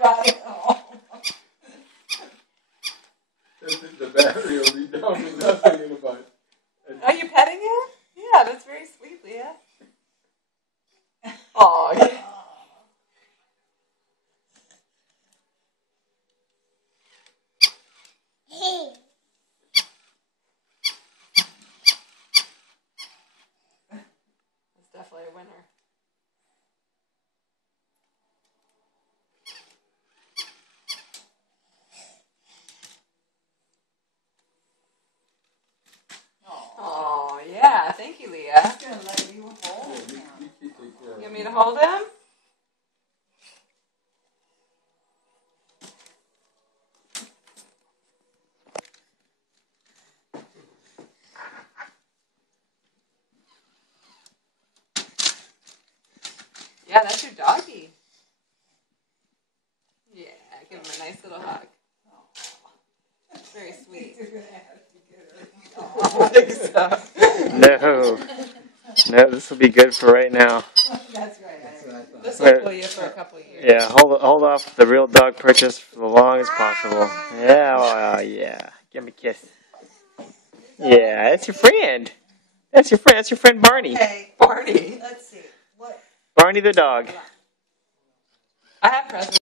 got it home. The battery will be down to nothing in about. Are you petting it? Yeah, that's very sweet, Leah. Oh, yeah. That's definitely a winner. Oh, yeah. Thank you, Leah. I'm going to let you hold him. You want me to hold him? Yeah, that's your doggy. Yeah, give him a nice little hug. Very sweet. You're going to have to get her. I think so. No, this will be good for right now. That's right. This will pull you for a couple of years. Yeah, hold off the real dog purchase for the long as possible. Yeah, oh, yeah. Give me a kiss. Yeah, that's your friend. That's your friend Barney. Okay, Barney. let's see. What? Barney the dog. I have presents.